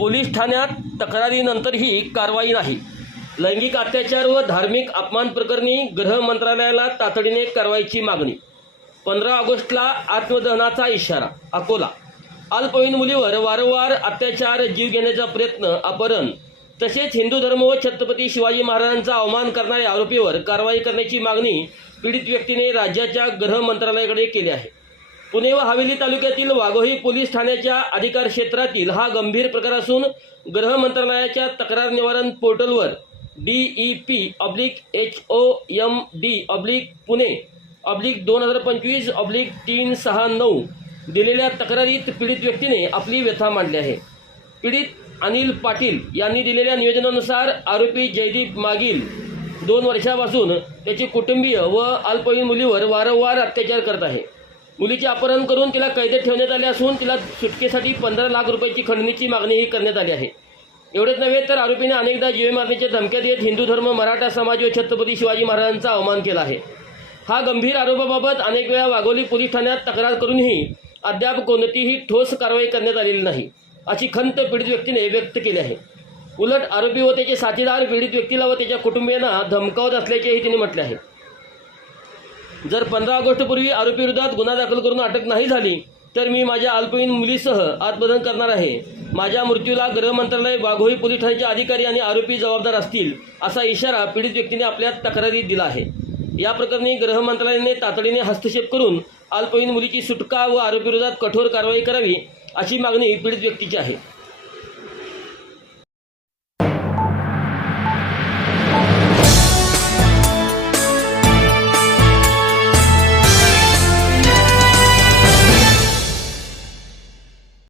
Police ठाण्यात तक्रारीनंतरही कारवाई नाही. लैंगिक अत्याचार व धार्मिक अपमान प्रकरणी गृह मंत्रालयाला तातडीने कारवाईची मागणी. पंधरा ऑगस्टला आत्मदहनाचा इशारा अकोला. अल्पवयीन मुलीवर वारंवार अत्याचार जीव घेण्याचा प्रयत्न अपहरण. तसेच हिंदू धर्म व छत्रपती शिवाजी महाराजांचा अवमान करणाऱ्या आरोपीवर कारवाई करण्याची मागणी पीडित व्यक्तीने राज्याच्या गृह मंत्रालयाकडे केली आहे. पुणे व हवेली तालुक्यातील वाघोही पोलीस ठाण्याच्या अधिकार क्षेत्रातील हा गंभीर प्रकार असून गृह मंत्रालयाच्या तक्रार निवारण पोर्टलवर D E P oblique H O M D oblique Pune oblique दोन हजार पंचवीस ऑब्लिक तीन सहा नऊ दिलेल्या तक्रारीत पीडित व्यक्तीने आपली व्यथा मांडली आहे. पीडित अनिल पाटील यांनी दिलेल्या निवेदनानुसार आरोपी जयदीप मागील दोन वर्षापासून त्याचे कुटुंबीय व अल्पवयीन मुलीवर वारंवार अत्याचार करत आहे. मुलीचे अपहरण करून तिला कैदेत ठेवण्यात आले असून तिला सुटकेसाठी पंधरा लाख रुपयाची खंडणीची मागणीही करण्यात आली आहे. एवढेच नव्हे तर आरोपीने अनेकदा जीवे मारण्याच्या धमक्या देत हिंदू धर्म मराठा समाज व छत्रपती शिवाजी महाराजांचा अवमान केला आहे. हा गंभीर आरोपाबाबत अनेक वेळा वाघोली पोलीस ठाण्यात तक्रार करूनही अद्याप कोणतीही ठोस कारवाई करण्यात आलेली नाही अशी खंत पीडित व्यक्तीने व्यक्त केली आहे. उलट आरोपी व त्याचे साथीदार पीडित व्यक्तीला व त्याच्या कुटुंबियांना धमकावत असल्याचेही तिने म्हटले आहे. जर पंधरा ऑगस्टपूर्वी आरोपीविरोधात गुन्हा दाखल करून अटक नाही झाली तर मी माझ्या अल्पवयीन मुलीसह आत्मदहन करणार आहे. माझ्या मृत्यूला गृह मंत्रालय वाघोळी पोलीस ठाण्याचे अधिकारी आणि आरोपी जबाबदार असतील असा इशारा पीडित व्यक्तीने आपल्या तक्रारीत दिला आहे. या प्रकरणी गृह मंत्रालयाने तातडीने हस्तक्षेप करून अल्पवयीन मुलीची सुटका व आरोपीविरोधात कठोर कारवाई करावी अशी मागणी पीडित व्यक्तीची आहे.